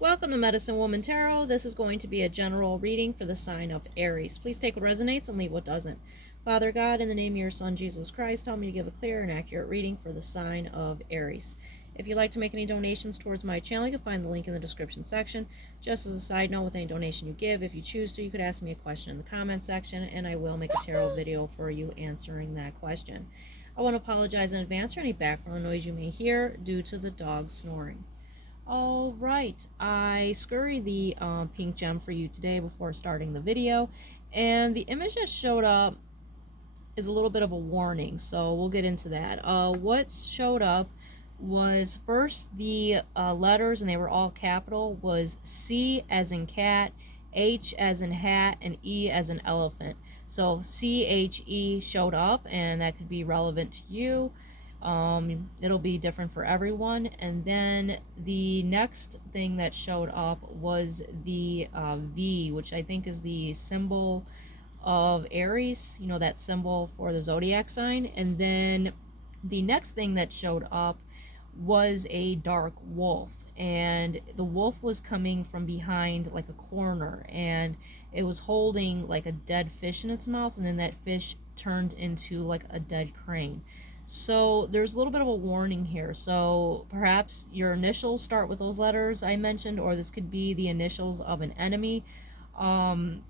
Welcome to Medicine Woman Tarot. This is going to be a general reading for the sign of Aries. Please take what resonates and leave what doesn't. Father God, in the name of your Son, Jesus Christ, help me to give a clear and accurate reading for the sign of Aries. If you'd like to make any donations towards my channel, you can find the link in the description section. Just as a side note, with any donation you give, if you choose to, you could ask me a question in the comment section, and I will make a tarot video for you answering that question. I want to apologize in advance for any background noise you may hear due to the dog snoring. All right, I scurried the pink gem for you today before starting the video, and the image that showed up is a little bit of a warning, so we'll get into that. What showed up was first the letters, and they were all capital, was C as in cat, H as in hat, and E as in elephant. So CHE showed up, and that could be relevant to you. It'll be different for everyone. And then the next thing that showed up was the V, which I think is the symbol of Aries, you know, that symbol for the zodiac sign. And then the next thing that showed up was a dark wolf, and the wolf was coming from behind like a corner, and it was holding like a dead fish in its mouth, and then that fish turned into like a dead crane. So there's a little bit of a warning here. So perhaps your initials start with those letters I mentioned, or this could be the initials of an enemy. The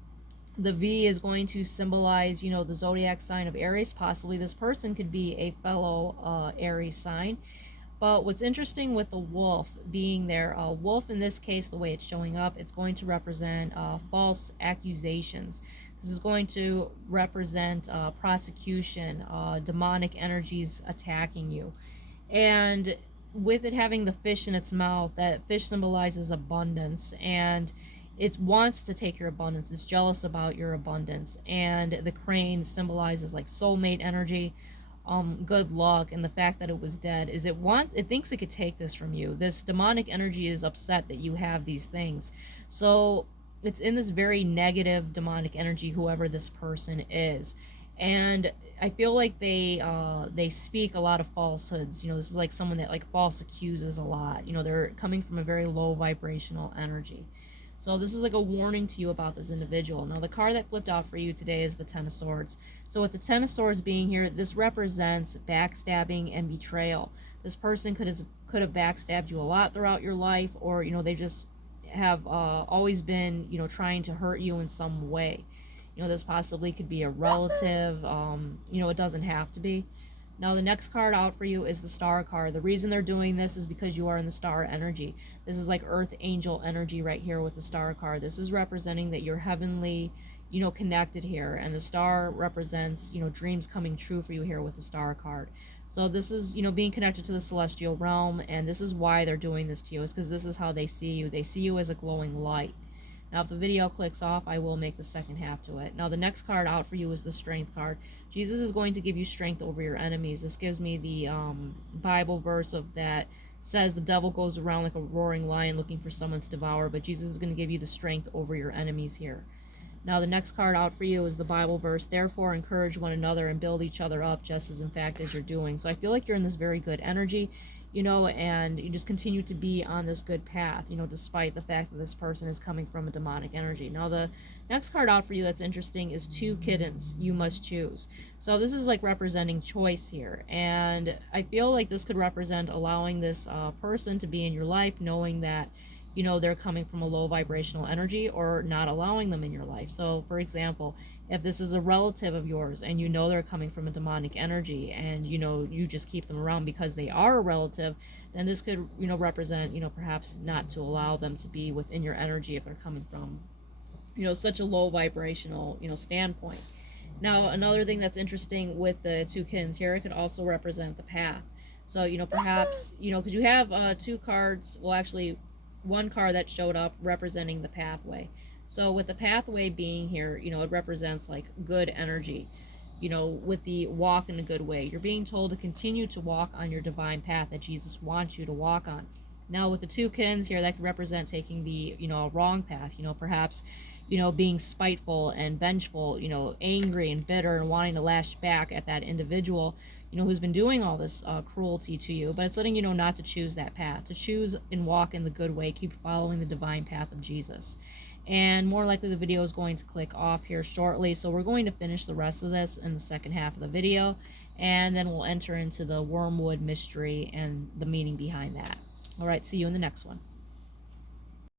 V is going to symbolize, you know, the zodiac sign of Aries. Possibly this person could be a fellow Aries sign. But what's interesting with the wolf being there, wolf in this case, the way it's showing up, it's going to represent false accusations. This is going to represent prosecution, demonic energies attacking you. And with it having the fish in its mouth, that fish symbolizes abundance, and it wants to take your abundance. It's jealous about your abundance. And the crane symbolizes like soulmate energy, good luck, and the fact that it was dead is it thinks it could take this from you. This demonic energy is upset that you have these things. So it's in this very negative demonic energy, whoever this person is. And I feel like they speak a lot of falsehoods. You know, this is like someone that like false accuses a lot. You know, they're coming from a very low vibrational energy. So this is like a warning to you about this individual. Now the card that flipped out for you today is the Ten of Swords. So with the Ten of Swords being here, this represents backstabbing and betrayal. This person could have backstabbed you a lot throughout your life, or you know, they just have always been, you know, trying to hurt you in some way. You know, this possibly could be a relative. You know, it doesn't have to be. Now the next card out for you is the Star card. The reason they're doing this is because you are in the Star energy. This is like Earth Angel energy right here with the Star card. This is representing that you're heavenly, you know, connected here. And the Star represents, you know, dreams coming true for you here with the Star card. So this is, you know, being connected to the celestial realm, and this is why they're doing this to you, is because this is how they see you. They see you as a glowing light. Now, if the video clicks off, I will make the second half to it. Now, the next card out for you is the Strength card. Jesus is going to give you strength over your enemies. This gives me the Bible verse of that says the devil goes around like a roaring lion looking for someone to devour, but Jesus is going to give you the strength over your enemies here. Now, the next card out for you is the Bible verse, therefore encourage one another and build each other up, just as in fact as you're doing. So I feel like you're in this very good energy, you know, and you just continue to be on this good path, you know, despite the fact that this person is coming from a demonic energy. Now, the next card out for you that's interesting is two kittens you must choose. So this is like representing choice here, and I feel like this could represent allowing this person to be in your life, knowing that, you know, they're coming from a low vibrational energy, or not allowing them in your life. So for example, if this is a relative of yours and you know they're coming from a demonic energy, and you know you just keep them around because they are a relative, then this could, you know, represent, you know, perhaps not to allow them to be within your energy if they're coming from, you know, such a low vibrational, you know, standpoint. Now, another thing that's interesting with the two kittens here, it could also represent the path. So, you know, perhaps, you know, because you have two cards, well, actually, one card that showed up representing the pathway. So, with the pathway being here, you know, it represents like good energy, you know, with the walk in a good way. You're being told to continue to walk on your divine path that Jesus wants you to walk on. Now, with the two kittens here, that could represent taking the, you know, wrong path, you know, perhaps, you know, being spiteful and vengeful, you know, angry and bitter and wanting to lash back at that individual, who's been doing all this cruelty to you, but it's letting you know not to choose that path, to choose and walk in the good way, keep following the divine path of Jesus. And more likely the video is going to click off here shortly, so we're going to finish the rest of this in the second half of the video, and then we'll enter into the wormwood mystery and the meaning behind that. All right, see you in the next one.